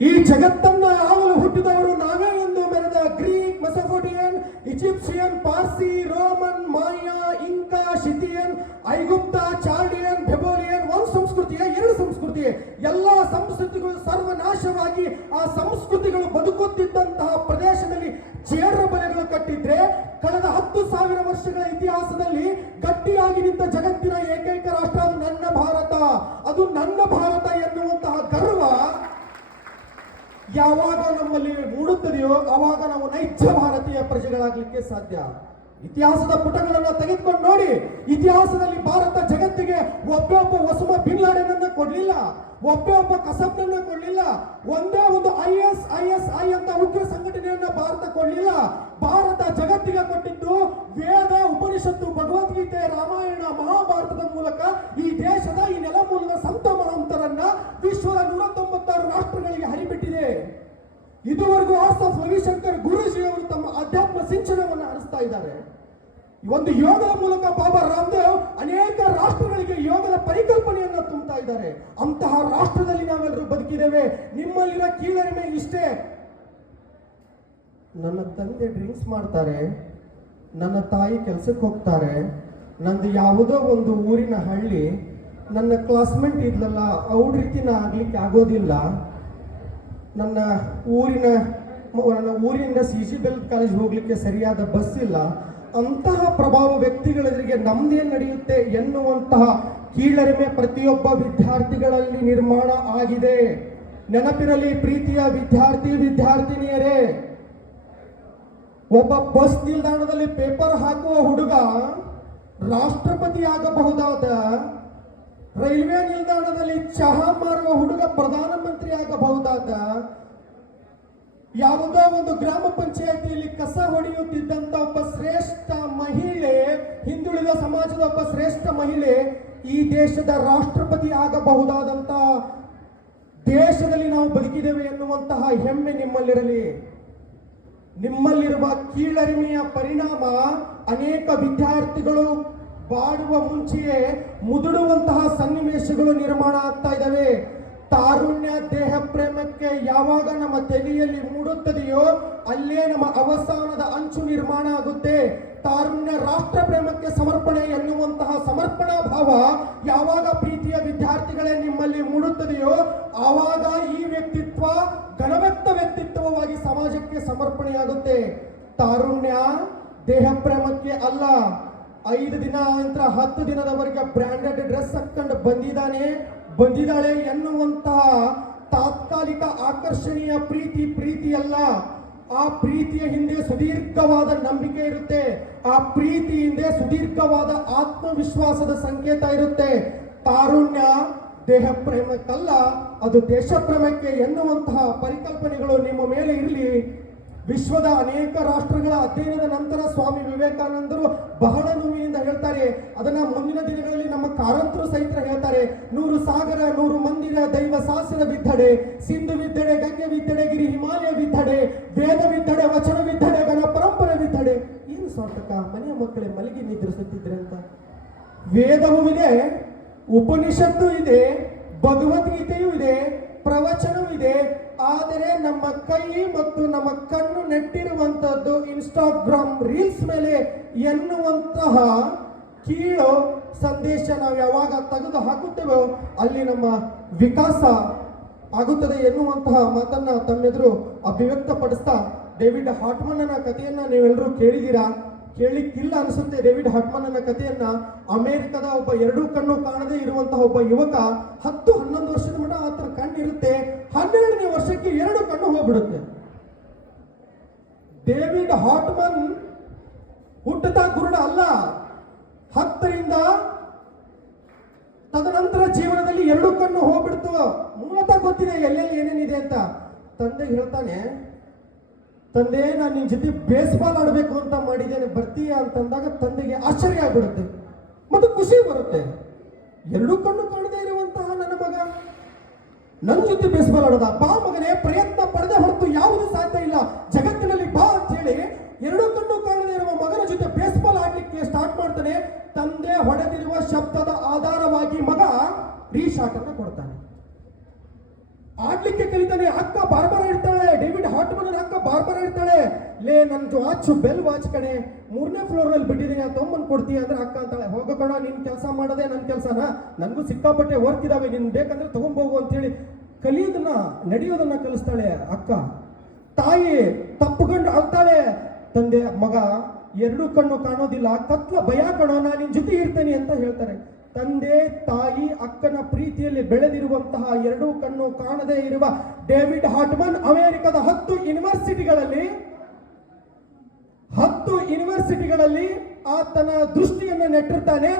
ಈ ಜಗತ್ತನ್ನ ಯಾವಲು ಹುಟ್ಟಿದವರು ನಾವೇ ಎಂದು ಮೆರೆದ Greek Mesopotamian Egyptian Parsi, Roman Maya Inca, Scythian, ಐಗುಪ್ತ ಚಾರ್ಡಿಯನ್ ಸಂಸ್ಕೃತಿ ಎಲ್ಲ ಸಂಸ್ಕೃತಿಗಳು ಸರ್ವನಾಶವಾಗಿ ಆ ಸಂಸ್ಕೃತಿಗಳು ಬದುಕುತ್ತಿದ್ದಂತಹ ಪ್ರದೇಶದಲ್ಲಿ ಚೇರ ಬಲೆಗಳು ಕಟ್ಟಿದ್ರೆ ಕಳೆದ ಹತ್ತು ಸಾವಿರ ವರ್ಷಗಳ ಇತಿಹಾಸದಲ್ಲಿ ಗಟ್ಟಿಯಾಗಿ ನಿಂತ ಜಗತ್ತಿನ ಏಕೈಕ ರಾಷ್ಟ್ರ ಅದು ನನ್ನ ಭಾರತ. ಅದು ನನ್ನ ಭಾರತ ಎನ್ನುವಂತಹ ಗರ್ವ ಯಾವಾಗ ನಮ್ಮಲ್ಲಿ ಮೂಡುತ್ತದೆಯೋ ಆವಾಗ ನಾವು ನೈಜ ಭಾರತೀಯ ಪ್ರಜೆಗಳಾಗಲಿಕ್ಕೆ ಸಾಧ್ಯ. ಇತಿಹಾಸದ ಪುಟಗಳನ್ನು ತೆಗೆದುಕೊಂಡು ನೋಡಿ, ಇತಿಹಾಸದಲ್ಲಿ ಭಾರತ ಜಗತ್ತಿಗೆ ಒಬ್ಬೊಬ್ಬ ಹೊಸಮ ಲಾಡೆನ್ ಅನ್ನ ಕೊಡ್ಲಿಲ್ಲ, ಒಬ್ಬೊಬ್ಬ ಕಸಬ್ನನ್ನ ಕೊಡ್ಲಿಲ್ಲ, ಒಂದೇ ಒಂದು I S I S I ಅಂತ ಉಗ್ರ ಸಂಘಟನೆಯನ್ನ ಭಾರತ ಕೊಡ್ಲಿಲ್ಲ. ಭಾರತ ಜಗತ್ತಿಗೆ ಕೊಟ್ಟಿದ್ದು ವೇದ, ಉಪನಿಷತ್ತು, ಭಗವದ್ಗೀತೆ, ರಾಮಾಯಣ, ಮಹಾಭಾರತದ ಮೂಲಕ ಈ ದೇಶದ ಈ ನೆಲಮೂಲದ ಸಂತ ಮಹಾಂತರನ್ನ ವಿಶ್ವದ ನೂರ ತೊಂಬತ್ತಾರು ರಾಷ್ಟ್ರಗಳಿಗೆ ಹರಿಬಿಟ್ಟಿದೆ ಇದುವರೆಗೂ ಆರ್ಟ್ಸ್ ಆಫ್ ರವಿಶಂಕರ್ ಗುರುಜಿ ಅವರು ತಮ್ಮ ಅಧ್ಯಾತ್ಮ ಸಿಂಚನವನ್ನು ಹರಿಸ್ತಾ ಇದ್ದಾರೆ. ಒಂದು ಯೋಗದ ಮೂಲಕ ಬಾಬಾ ರಾಮದೇವ್ ಅನೇಕ ರಾಷ್ಟ್ರಗಳಿಗೆ ಯೋಗದ ಪರಿಕಲ್ಪನೆಯನ್ನು ತುಂಬುತ್ತಾ ಇದ್ದಾರೆ. ಅಂತಹ ರಾಷ್ಟ್ರದಲ್ಲಿ ನಾವೆಲ್ಲರೂ ಬದುಕಿದ್ದೇವೆ. ನಿಮ್ಮಲ್ಲಿನ ಕೀಳರಿಮೆ ಇಷ್ಟೇ. ನನ್ನ ತಂದೆ ಡ್ರಿಂಕ್ಸ್ ಮಾಡ್ತಾರೆ. ನನ್ನ ತಾಯಿ ಕೆಲಸಕ್ಕೆ ಹೋಗ್ತಾರೆ. ನಂದು ಯಾವುದೋ ಒಂದು ಊರಿನ ಹಳ್ಳಿ. ನನ್ನ ಕ್ಲಾಸ್ಮೇಟ್ ಇದ್ಲಲ್ಲ, ಅವ್ರ ರೀತಿ ನಾ ಆಗ್ಲಿಕ್ಕೆ ಆಗೋದಿಲ್ಲ. ನನ್ನ ಊರಿನ ನನ್ನ ಊರಿನಿಂದ ಸಿ ಜಿ ಬೆಲ್ ಕಾಲೇಜ್ ಹೋಗ್ಲಿಕ್ಕೆ ಸರಿಯಾದ ಬಸ್ ಇಲ್ಲ. ಅಂತಹ ಪ್ರಭಾವ ವ್ಯಕ್ತಿಗಳೆದುರಿಗೆ ನಮ್ದೇನ್ ನಡೆಯುತ್ತೆ ಎನ್ನುವಂತಹ ಕೀಳರಿಮೆ ಪ್ರತಿಯೊಬ್ಬ ವಿದ್ಯಾರ್ಥಿಗಳಲ್ಲಿ ನಿರ್ಮಾಣ ಆಗಿದೆ. ನೆನಪಿರಲಿ ಪ್ರೀತಿಯ ವಿದ್ಯಾರ್ಥಿ, ವಿದ್ಯಾರ್ಥಿನಿಯರೇ. ಒಬ್ಬ ಬಸ್ ನಿಲ್ದಾಣದಲ್ಲಿ ಪೇಪರ್ ಹಾಕುವ ಹುಡುಗ ರಾಷ್ಟ್ರಪತಿ ಆಗಬಹುದಾದ ರೈಲ್ವೆ ನಿಲ್ದಾಣದಲ್ಲಿ ಚಹಾ ಮಾರುವ ಹುಡುಗ ಪ್ರಧಾನಮಂತ್ರಿ ಆಗಬಹುದಾದ ಯಾವುದೋ ಒಂದು ಗ್ರಾಮ ಪಂಚಾಯತಿಯಲ್ಲಿ ಕಸ ಹೊಡೆಯುತ್ತಿದ್ದಂತ ಒಬ್ಬ ಶ್ರೇಷ್ಠ ಮಹಿಳೆ, ಹಿಂದುಳಿದ ಸಮಾಜದ ಒಬ್ಬ ಶ್ರೇಷ್ಠ ಮಹಿಳೆ ಈ ದೇಶದ ರಾಷ್ಟ್ರಪತಿ ಆಗಬಹುದಾದಂತ ದೇಶದಲ್ಲಿ ನಾವು ಬದುಕಿದ್ದೇವೆ ಎನ್ನುವಂತಹ ಹೆಮ್ಮೆ ನಿಮ್ಮಲ್ಲಿರಲಿ. ನಿಮ್ಮಲ್ಲಿರುವ ಕೀಳರಿಮೆಯ ಪರಿಣಾಮ ಅನೇಕ ವಿದ್ಯಾರ್ಥಿಗಳು ಬಾಡುವ ಮುಂಚೆಯೇ ಮುದುಡುವಂತಹ ಸನ್ನಿವೇಶಗಳು ನಿರ್ಮಾಣ ಆಗ್ತಾ ಇದ್ದಾವೆ. ತಾರುಣ್ಯ ದೇಹ ಪ್ರೇಮಕ್ಕೆ ಯಾವಾಗ ನಮ್ಮ ತಲೆಯಲ್ಲಿ ಮೂಡುತ್ತದೆಯೋ ಅಲ್ಲೇ ನಮ್ಮ ಅವಸಾನದ ಅಂಚು ನಿರ್ಮಾಣ ಆಗುತ್ತೆ. ತಾರುಣ್ಯ ರಾಷ್ಟ್ರ ಪ್ರೇಮಕ್ಕೆ ಸಮರ್ಪಣೆ ಎನ್ನುವಂತಹ ಸಮರ್ಪಣಾ ಭಾವ ಯಾವಾಗ ಪ್ರೀತಿಯ ವಿದ್ಯಾರ್ಥಿಗಳೇ ನಿಮ್ಮಲ್ಲಿ ಮೂಡುತ್ತದೆಯೋ ಆವಾಗ ಈ ವ್ಯಕ್ತಿತ್ವ ಘನವ್ಯಕ್ತ ವ್ಯಕ್ತಿತ್ವವಾಗಿ ಸಮಾಜಕ್ಕೆ ಸಮರ್ಪಣೆಯಾಗುತ್ತೆ. ತಾರುಣ್ಯ ದೇಹ ಪ್ರೇಮಕ್ಕೆ ಅಲ್ಲ ಐದು ದಿನ ನಂತರ ಹತ್ತು ದಿನದವರೆಗೆ ಬ್ರ್ಯಾಂಡೆಡ್ ಡ್ರೆಸ್ ಹಾಕೊಂಡು ಬಂದಿದ್ದಾನೆ. ಬಂದಿದ್ದಾಳೆ ಎನ್ನುವಂತಹ ತಾತ್ಕಾಲಿಕ ಆಕರ್ಷಣೀಯ ಪ್ರೀತಿ ಅಲ್ಲ. ಆ ಪ್ರೀತಿಯ ಹಿಂದೆ ಸುದೀರ್ಘವಾದ ನಂಬಿಕೆ ಇರುತ್ತೆ. ಆ ಪ್ರೀತಿ ಹಿಂದೆ ಸುದೀರ್ಘವಾದ ಆತ್ಮವಿಶ್ವಾಸದ ಸಂಕೇತ ಇರುತ್ತೆ. ತಾರುಣ್ಯ, ದೇಹ ಪ್ರೇಮಕ್ಕಲ್ಲ, ಅದು ದೇಶ ಪ್ರೇಮಕ್ಕೆ ಎನ್ನುವಂತಹ ಪರಿಕಲ್ಪನೆಗಳು ನಿಮ್ಮ ಮೇಲೆ ಇರಲಿ. ವಿಶ್ವದ ಅನೇಕ ರಾಷ್ಟ್ರಗಳ ಅಧ್ಯಯನದ ನಂತರ ಸ್ವಾಮಿ ವಿವೇಕಾನಂದರು ಬಹಳ ನೋವಿನಿಂದ ಹೇಳ್ತಾರೆ. ಅದನ್ನ ಮುಂದಿನ ದಿನಗಳಲ್ಲಿ ನಮ್ಮ ಕಾರಂತರು ಸಹಿತ ಹೇಳ್ತಾರೆ. ನೂರು ಸಾಗರ, ನೂರು ಮಂದಿರ, ದೈವ ಸಾಸನ ಬಿದ್ದಡೆ, ಸಿಂಧು ವಿದ್ದಡೆ ಗಂಗೆ ವಿದ್ದಡೆ ಗಿರಿ ಹಿಮಾಲಯ ವಿದ್ದಡೆ ವೇದ ವಿದ್ದಡೆ ವಚನ ವಿದ್ದಡೆ ಗಣ ಪರಂಪರೆ ವಿದ್ದಡೆ ಏನು ಸಾರ್ಥಕ? ಮನೆಯ ಮಕ್ಕಳೇ ಮಲಗಿ ನಿದ್ರಿಸುತ್ತಿದ್ರೆ ಅಂತ. ವೇದವೂ ಇದೆ, ಉಪನಿಷತ್ತು ಇದೆ, ಭಗವದ್ಗೀತೆಯೂ ಇದೆ ಪ್ರವಚನವೂ ಇದೆ ಆದರೆ ನಮ್ಮ ಕೈ ಮತ್ತು ನಮ್ಮ ಕಣ್ಣು ನೆಟ್ಟಿರುವಂತಹದ್ದು ಇನ್ಸ್ಟಾಗ್ರಾಮ್ ರೀಲ್ಸ್ ಮೇಲೆ ಎನ್ನುವಂತಹ ಕೀಳು ಸಂದೇಶ ನಾವು ಯಾವಾಗ ತೆಗೆದು ಹಾಕುತ್ತೇವೋ ಅಲ್ಲಿ ನಮ್ಮ ವಿಕಾಸ ಆಗುತ್ತದೆ ಎನ್ನುವಂತಹ ಮಾತನ್ನ ತಮ್ಮೆದುರು ಅಭಿವ್ಯಕ್ತಪಡಿಸ್ತಾ. ಡೇವಿಡ್ ಹಾಟ್ಮನ್ನ ಕಥೆಯನ್ನ ನೀವೆಲ್ಲರೂ ಕೇಳಿದ್ದೀರಾ? ಕೇಳಿಕ್ಕಿಲ್ಲ ಅನಿಸುತ್ತೆ ಡೇವಿಡ್ ಹಾಟ್ಮನ್ನ ಕಥೆಯನ್ನ. ಅಮೆರಿಕದ ಒಬ್ಬ ಎರಡೂ ಕಣ್ಣು ಕಾಣದೇ ಇರುವಂತಹ ಒಬ್ಬ ಯುವಕ ಹತ್ತು ಹನ್ನೊಂದು ವರ್ಷದ ಮಟ್ಟ ಆತನ ಕಣ್ಣಿರುತ್ತೆ. ಹನ್ನೆರಡನೇ ವರ್ಷಕ್ಕೆ ಎರಡು ಕಣ್ಣು ಹೋಗ್ಬಿಡುತ್ತೆ. ಡೇವಿಡ್ ಹಾಟ್ಮನ್ ಹುಟ್ಟುತ್ತಾ ಕುರುಡ ಅಲ್ಲ. ಹತ್ತರಿಂದ ತದನಂತರ ಜೀವನದಲ್ಲಿ ಎರಡು ಕಣ್ಣು ಹೋಗ್ಬಿಡ್ತು. ಮೂಲತಃ ಗೊತ್ತಿದೆ ಎಲ್ಲೆಲ್ಲಿ ಏನೇನಿದೆ ಅಂತ. ತಂದೆ ಹೇಳ್ತಾನೆ ತಂದೆ, ನಾನು ನಿನ್ನ ಜೊತೆ ಬೇಸ್ಬಾಲ್ ಆಡಬೇಕು ಅಂತ ಮಾಡಿದ್ದೇನೆ, ಬರ್ತೀಯಾ ಅಂತಂದಾಗ ತಂದೆಗೆ ಆಶ್ಚರ್ಯ ಆಗ್ಬಿಡುತ್ತೆ. ಮತ್ತು ಖುಷಿ ಬರುತ್ತೆ. ಎರಡು ಕಣ್ಣು ಕಾಣದೇ ಇರುವಂತಹ ನನ್ನ ಮಗ. ನನ್ನ ಜೊತೆ ಬೇಸ್ಬಾಲ್ ಆಡೋದ? ಬಾ ಮಗನೇ, ಪ್ರಯತ್ನ ಪಡೆದೇ ಹೊರತು ಯಾವುದು ಸಾಧ್ಯ ಇಲ್ಲ. ಜಗತ್ತಿನಲ್ಲಿ ಬಾ ಅಂತ ಹೇಳಿ ಎರಡು ಕಣ್ಣು ಕಾಣದೇ ಇರುವ ಮಗನ ಜೊತೆ ಬೇಸ್ಬಾಲ್ ಆಡ್ಲಿಕ್ಕೆ ಸ್ಟಾರ್ಟ್ ಮಾಡ್ತಾನೆ. ತಂದೆ ಹೊಡೆದಿರುವ ಶಬ್ದದ ಆಧಾರವಾಗಿ ಮಗ ರೀಶಾಟ್ ಅನ್ನು ಕೊಡ್ತಾನೆ. ಆಡ್ಲಿಕ್ಕೆ ಕಲಿತಾನೆ ಅಕ್ಕ ಬಾರ್ಬರ ಇರ್ತಾಳೆ ಡೇವಿಡ್ ಹಾಟ್ಮನ್ ಅಕ್ಕ ಬಾರ್ಬರ ಇರ್ತಾಳೆ ಲೇ ನನ್ನ ವಾಚು ಬೆಲ್ ವಾಚ್ ಕಣೆ, ಮೂರನೇ ಫ್ಲೋರ್ ಅಲ್ಲಿ ಬಿಟ್ಟಿದ್ದೀನಿ ತಮ್ಮನ್ ಕೊಡ್ತೀಯ ಅಂದ್ರೆ ಅಕ್ಕ ಅಂತಾಳೆ. ಹೋಗಕೋಣ ಕಣ, ನಿನ್ ಕೆಲಸ ಮಾಡೋದೇ ನನ್ನ ಕೆಲಸನ? ನನಗೂ ಸಿಕ್ಕಾಪಟ್ಟೆ ವರ್ಕ್ ಇದಾವೆ, ನಿನ್ ಬೇಕಂದ್ರೆ ತಗೊಂಬೋಗು ಅಂತೇಳಿ ಕಲಿಯೋದನ್ನ, ನಡೆಯೋದನ್ನ ಕಲಿಸ್ತಾಳೆ ಅಕ್ಕ. ತಾಯಿ ತಪ್ಪುಕೊಂಡು ಅಳ್ತಾಳೆ. ತಂದೆ, ಮಗ, ಎರಡು ಕಣ್ಣು ಕಾಣೋದಿಲ್ಲ, ಕತ್ಲ ಭಯ ಕಣೋ ನಾನು ನಿನ್ ಜೊತೆ ಇರ್ತೇನೆ ಅಂತ ಹೇಳ್ತಾರೆ. ತಂದೆ, ತಾಯಿ, ಅಕ್ಕನ ಪ್ರೀತಿಯಲ್ಲಿ ಬೆಳೆದಿರುವಂತಹ ಎರಡೂ ಕಣ್ಣು ಕಾಣದೇ ಇರುವ ಡೇವಿಡ್ ಹಾಟ್ಮನ್ ಅಮೆರಿಕದ ಹತ್ತು ಯೂನಿವರ್ಸಿಟಿಗಳಲ್ಲಿ ಹತ್ತು ಯೂನಿವರ್ಸಿಟಿಗಳಲ್ಲಿ ಆತನ ದೃಷ್ಟಿಯನ್ನು ನೆಟ್ಟಿರ್ತಾನೆ.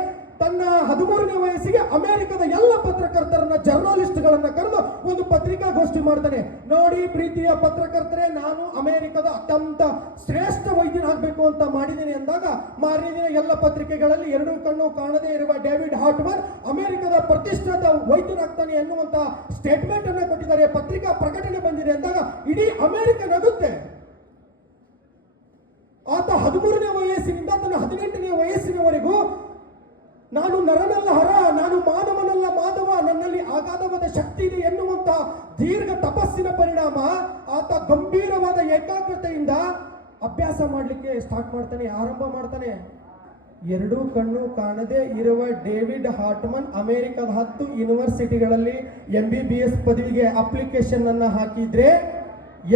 ತನ್ನ ಹದಿಮೂರನೇ ವಯಸ್ಸಿಗೆ ಅಮೆರಿಕದ ಎಲ್ಲ ಪತ್ರಕರ್ತರನ್ನ ಜರ್ನಲಿಸ್ಟ್ಗಳನ್ನ ಕರೆದು ಒಂದು ಪತ್ರಿಕಾಗೋಷ್ಠಿ ಮಾಡ್ತಾನೆ. ನೋಡಿ ಪ್ರೀತಿಯ ಪತ್ರಕರ್ತರೇ, ನಾನು ಅಮೆರಿಕದ ಅತ್ಯಂತ ಶ್ರೇಷ್ಠ ವೈದ್ಯನಾಗಬೇಕು ಅಂತ ಮಾಡಿದ್ದೀನಿ ಅಂದಾಗ, ಮಾರನೇ ದಿನ ಎಲ್ಲ ಪತ್ರಿಕೆಗಳಲ್ಲಿ ಎರಡು ಕಣ್ಣು ಕಾಣದೇ ಇರುವ ಡೇವಿಡ್ ಹಾಟ್ಮನ್ ಅಮೆರಿಕದ ಪ್ರತಿಷ್ಠಿತ ವೈದ್ಯನಾಗ್ತಾನೆ ಎನ್ನುವಂತ ಸ್ಟೇಟ್ಮೆಂಟ್ ಅನ್ನ ಕೊಟ್ಟಿದ್ದಾರೆ. ಪತ್ರಿಕಾ ಪ್ರಕಟಣೆ ಬಂದಿದೆ ಅಂದಾಗ ಇಡೀ ಅಮೆರಿಕ ನಗುತ್ತೆ. ಆತ ಹದಿಮೂರನೇ ವಯಸ್ಸಿನಿಂದ ತನ್ನ ಹದಿನೆಂಟನೇ ವಯಸ್ಸಿನವರೆಗೂ ನಾನು ನರನಲ್ಲ ಹರ, ನಾನು ಮಾನವನಲ್ಲ ಮಾಧವ ನನ್ನಲ್ಲಿ ಅಗಾಧವಾದ ಶಕ್ತಿ ಇದೆ ಎನ್ನುವಂತ ದೀರ್ಘ ತಪಸ್ಸಿನ ಪರಿಣಾಮ ಆತ ಗಂಭೀರವಾದ ಏಕಾಗ್ರತೆಯಿಂದ ಅಭ್ಯಾಸ ಮಾಡಲಿಕ್ಕೆ ಸ್ಟಾರ್ಟ್ ಮಾಡ್ತಾನೆ, ಆರಂಭ ಮಾಡ್ತಾನೆ. ಎರಡೂ ಕಣ್ಣು ಕಾಣದೆ ಇರುವ ಡೇವಿಡ್ ಹಾಟ್ಮನ್ ಅಮೆರಿಕದ ಹತ್ತು ಯೂನಿವರ್ಸಿಟಿಗಳಲ್ಲಿ ಎಂ ಬಿ ಬಿ ಎಸ್ ಪದವಿಗೆ ಅಪ್ಲಿಕೇಶನ್ ಅನ್ನ ಹಾಕಿದ್ರೆ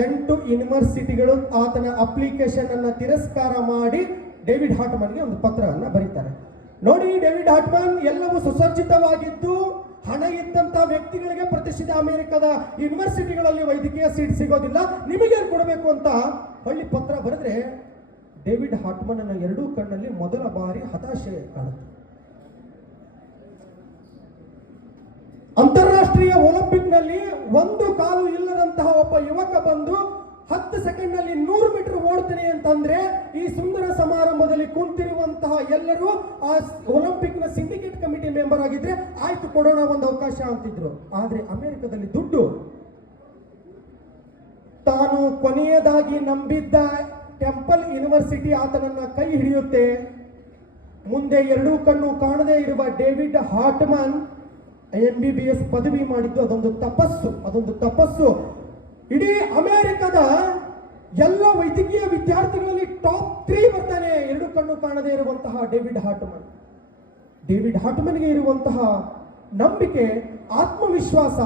ಎಂಟು ಯೂನಿವರ್ಸಿಟಿಗಳು ಆತನ ಅಪ್ಲಿಕೇಶನ್ ಅನ್ನ ತಿರಸ್ಕಾರ ಮಾಡಿ ಡೇವಿಡ್ ಹಾಟ್ಮನ್ಗೆ ಒಂದು ಪತ್ರವನ್ನು ಬರೀತಾರೆ. ನೋಡಿ, ಡೇವಿಡ್ ಹಾಟ್ಮನ್ ಎಲ್ಲವೂ ಸುಸಜ್ಜಿತವಾಗಿದ್ದು, ಹಣ ಇದ್ದಂತಹ ವ್ಯಕ್ತಿಗಳಿಗೆ ಪ್ರತಿಷ್ಠಿತ ಅಮೆರಿಕದ ಯೂನಿವರ್ಸಿಟಿಗಳಲ್ಲಿ ವೈದ್ಯಕೀಯ ಸೀಟ್ ಸಿಗೋದಿಲ್ಲ ನಿಮಗೇನು ಕೊಡಬೇಕು ಅಂತ ಹಳ್ಳಿ ಪತ್ರ ಬರೆದ್ರೆ, ಡೇವಿಡ್ ಹಾಟ್ಮನ್ ಅನ್ನ ಎರಡೂ ಕಣ್ಣಲ್ಲಿ ಮೊದಲ ಬಾರಿ ಹತಾಶೆ ಕಾಣುತ್ತೆ. ಅಂತಾರಾಷ್ಟ್ರೀಯ ಒಲಿಂಪಿಕ್ನಲ್ಲಿ ಒಂದು ಕಾಲು ಇಲ್ಲದಂತಹ ಒಬ್ಬ ಯುವಕ ಬಂದು ಹತ್ತು ಸೆಕೆಂಡ್ನಲ್ಲಿ ನೂರು ಮೀಟರ್ ಓಡ್ತೇನೆ ಅಂತಂದ್ರೆ ಈ ಸುಂದರ ಸಮಾರಂಭದಲ್ಲಿ ಕುಂತಿರುವಂತಹ ಎಲ್ಲರೂ ಆ ಒಲಿಂಪಿಕ್ನ ಸಿಂಡಿಕೇಟ್ ಕಮಿಟಿ ಮೆಂಬರ್ ಆಗಿದ್ರೆ ಆಯ್ತು ಕೊಡೋಣ ಒಂದು ಅವಕಾಶ ಅಂತಿದ್ರು. ಆದ್ರೆ ಅಮೆರಿಕದಲ್ಲಿ ದುಡ್ಡು. ತಾನು ಕೊನೆಯದಾಗಿ ನಂಬಿದ್ದ ಟೆಂಪಲ್ ಯೂನಿವರ್ಸಿಟಿ ಆತನನ್ನ ಕೈ ಹಿಡಿಯುತ್ತೆ. ಮುಂದೆ ಎರಡೂ ಕಣ್ಣು ಕಾಣದೇ ಇರುವ David Hartman M B B S ಪದವಿ ಮಾಡಿದ್ದು ಅದೊಂದು ತಪಸ್ಸು ಅದೊಂದು ತಪಸ್ಸು. ಇಡೀ ಅಮೆರಿಕದ ಎಲ್ಲ ವೈದ್ಯಕೀಯ ವಿದ್ಯಾರ್ಥಿಗಳಲ್ಲಿ ಟಾಪ್ ತ್ರೀ ಬರ್ತಾನೆ. ಎರಡು ಕಣ್ಣು ಕಾಣದೇ ಇರುವಂತಹ ಡೇವಿಡ್ ಹಾಟ್ಮನ್. ಡೇವಿಡ್ ಹಾಟ್ಮನ್ಗೆ ಇರುವಂತಹ ನಂಬಿಕೆ, ಆತ್ಮವಿಶ್ವಾಸ,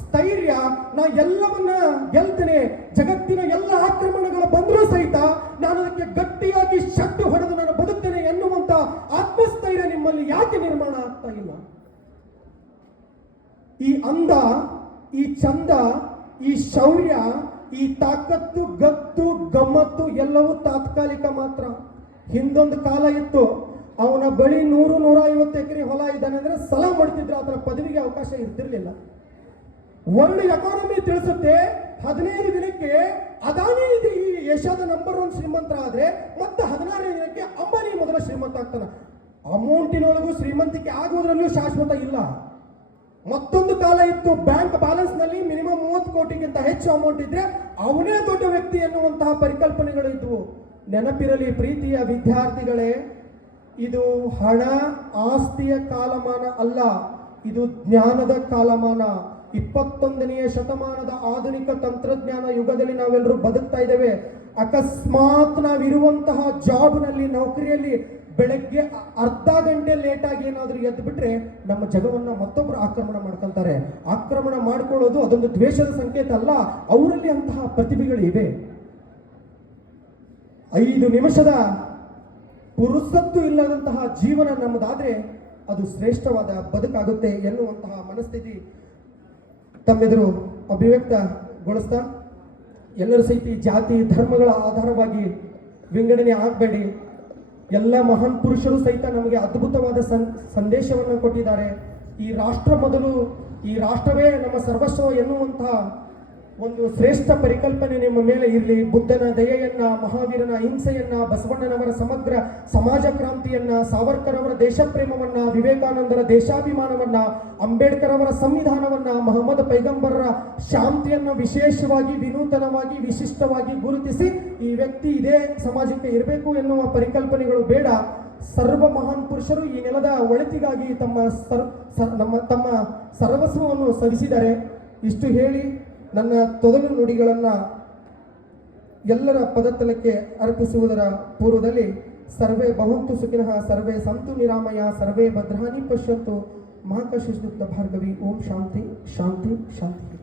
ಸ್ಥೈರ್ಯ, ನಾ ಎಲ್ಲವನ್ನ ಗೆಲ್ತೇನೆ. ಜಗತ್ತಿನ ಎಲ್ಲ ಆಕ್ರಮಣಗಳು ಬಂದರೂ ಸಹಿತ ನಾನು ಅದಕ್ಕೆ ಗಟ್ಟಿಯಾಗಿ ಶಕ್ತಿ ಹೊಡೆದು ನಾನು ಬದುಕ್ತೇನೆ ಎನ್ನುವಂತ ಆತ್ಮಸ್ಥೈರ್ಯ ನಿಮ್ಮಲ್ಲಿ ಯಾಕೆ ನಿರ್ಮಾಣ ಆಗ್ತಾ ಇಲ್ಲ? ಈ ಅಂದ ಈ ಚಂದ ಈ ಶೌರ್ಯ, ಈ ತಾಕತ್ತು, ಗತ್ತು, ಗಮ್ಮತ್ತು ಎಲ್ಲವೂ ತಾತ್ಕಾಲಿಕ ಮಾತ್ರ. ಹಿಂದೊಂದು ಕಾಲ ಇತ್ತು, ಅವನ ಬಳಿ ನೂರು ನೂರ ಐವತ್ತು ಎಕರೆ ಹೊಲ ಇದ್ದಾನೆ ಅಂದ್ರೆ ಸಲ ಮಾಡ್ತಿದ್ರೆ ಅದರ ಪದವಿಗೆ ಅವಕಾಶ ಇರ್ತಿರ್ಲಿಲ್ಲ. ವರ್ಲ್ಡ್ ಎಕಾನಮಿ ತಿಳಿಸುತ್ತೆ, ಹದಿನೈದು ದಿನಕ್ಕೆ ಅದಾನಿ ಇದೆ ಈ ಏಷ್ಯಾದ ನಂಬರ್ ಒನ್ ಶ್ರೀಮಂತ ಆದ್ರೆ ಮತ್ತೆ ಹದಿನಾರನೇ ದಿನಕ್ಕೆ ಅಂಬಾನಿ ಮೊದಲ ಶ್ರೀಮಂತ ಆಗ್ತಾನ. ಅಮೌಂಟಿನೊಳಗೂ ಶ್ರೀಮಂತಿಕೆ ಆಗೋದ್ರಲ್ಲೂ ಶಾಶ್ವತ ಇಲ್ಲ. ಮತ್ತೊಂದು ಕಾಲ ಇತ್ತು ಬ್ಯಾಂಕ್ ಬ್ಯಾಲೆನ್ಸ್ನಲ್ಲಿ ಮಿನಿಮಮ್ ಮೂವತ್ತು ಕೋಟಿಗಿಂತ ಹೆಚ್ಚು ಅಮೌಂಟ್ ಇದ್ರೆ ಅವನೇ ದೊಡ್ಡ ವ್ಯಕ್ತಿ ಎನ್ನುವಂತಹ ಪರಿಕಲ್ಪನೆಗಳು ಇದ್ವು. ನೆನಪಿರಲಿ ಪ್ರೀತಿಯ ವಿದ್ಯಾರ್ಥಿಗಳೇ, ಇದು ಹಣ ಆಸ್ತಿಯ ಕಾಲಮಾನ ಅಲ್ಲ, ಇದು ಜ್ಞಾನದ ಕಾಲಮಾನ. ಇಪ್ಪತ್ತೊಂದನೆಯ ಶತಮಾನದ ಆಧುನಿಕ ತಂತ್ರಜ್ಞಾನ ಯುಗದಲ್ಲಿ ನಾವೆಲ್ಲರೂ ಬದುಕ್ತಾ ಇದ್ದೇವೆ. ಅಕಸ್ಮಾತ್ ನಾವಿರುವಂತಹ ಜಾಬ್ನಲ್ಲಿ, ನೌಕರಿಯಲ್ಲಿ ಬೆಳಗ್ಗೆ ಅರ್ಧ ಗಂಟೆ ಲೇಟ್ ಆಗಿ ಏನಾದರೂ ಎದ್ದು ಬಿಟ್ರೆ ನಮ್ಮ ಜಗವನ್ನ ಮತ್ತೊಬ್ಬರು ಆಕ್ರಮಣ ಮಾಡ್ಕೊಂತಾರೆ. ಆಕ್ರಮಣ ಮಾಡ್ಕೊಳ್ಳೋದು ಅದೊಂದು ದ್ವೇಷದ ಸಂಕೇತ ಅಲ್ಲ, ಅವರಲ್ಲಿ ಅಂತಹ ಪ್ರತಿಭೆಗಳು ಇವೆ. ಐದು ನಿಮಿಷದ ಪುರುಸತ್ತು ಇಲ್ಲದಂತಹ ಜೀವನ ನಮ್ಮದಾದರೆ ಅದು ಶ್ರೇಷ್ಠವಾದ ಬದುಕಾಗುತ್ತೆ ಎನ್ನುವಂತಹ ಮನಸ್ಥಿತಿ ತಮ್ಮೆದುರು ಅಭಿವ್ಯಕ್ತಗೊಳಿಸ್ತಾ. ಎಲ್ಲರೂ ಸಹಿತ ಜಾತಿ, ಧರ್ಮಗಳ ಆಧಾರವಾಗಿ ವಿಂಗಡಣೆ ಆಗಬೇಡಿ. ಎಲ್ಲ ಮಹಾನ್ ಪುರುಷರು ಸಹಿತ ನಮಗೆ ಅದ್ಭುತವಾದ ಸಂದೇಶವನ್ನು ಕೊಟ್ಟಿದ್ದಾರೆ. ಈ ರಾಷ್ಟ್ರ ಮೊದಲು, ಈ ರಾಷ್ಟ್ರವೇ ನಮ್ಮ ಸರ್ವಸ್ವ ಎನ್ನುವಂತಹ ಒಂದು ಶ್ರೇಷ್ಠ ಪರಿಕಲ್ಪನೆ ನಿಮ್ಮ ಮೇಲೆ ಇರಲಿ. ಬುದ್ಧನ ದಯೆಯನ್ನ, ಮಹಾವೀರನ ಹಿಂಸೆಯನ್ನ, ಬಸವಣ್ಣನವರ ಸಮಗ್ರ ಸಮಾಜ ಕ್ರಾಂತಿಯನ್ನ ಸಾವರ್ಕರ್ ಅವರ ದೇಶಪ್ರೇಮವನ್ನ, ವಿವೇಕಾನಂದರ ದೇಶಾಭಿಮಾನವನ್ನ ಅಂಬೇಡ್ಕರ್ ಅವರ ಸಂವಿಧಾನವನ್ನ, ಮಹಮ್ಮದ್ ಪೈಗಂಬರರ ಶಾಂತಿಯನ್ನು ವಿಶೇಷವಾಗಿ, ವಿನೂತನವಾಗಿ, ವಿಶಿಷ್ಟವಾಗಿ ಗುರುತಿಸಿ ಈ ವ್ಯಕ್ತಿ ಇದೇ ಸಮಾಜಕ್ಕೆ ಇರಬೇಕು ಎನ್ನುವ ಪರಿಕಲ್ಪನೆಗಳು ಬೇಡ. ಸರ್ವ ಮಹಾನ್ ಪುರುಷರು ಈ ನೆಲದ ಒಳಿತಿಗಾಗಿ ತಮ್ಮ ಸರ್ ನಮ್ಮ, ತಮ್ಮ ಸರ್ವಸ್ವವನ್ನು ಸವಿಸಿದ್ದಾರೆ ಇಷ್ಟು ಹೇಳಿ. ನನ್ನ ತೊದಲು ನುಡಿಗಳನ್ನು ಎಲ್ಲರ ಪದತಲಕ್ಕೆ ಅರ್ಪಿಸುವುದರ ಪೂರ್ವದಲ್ಲಿ, ಸರ್ವೇ ಬಹುಂತು ಸುಖಿನಃ, ಸರ್ವೇ ಸಂತು ನಿರಾಮಯ, ಸರ್ವೇ ಭದ್ರಾನಿ ಪಶ್ಯಂತು ಮಹಾಕಶಿಸ್ತ ಭಾರ್ಗವಿ. ಓಂ ಶಾಂತಿ ಶಾಂತಿ ಶಾಂತಿ.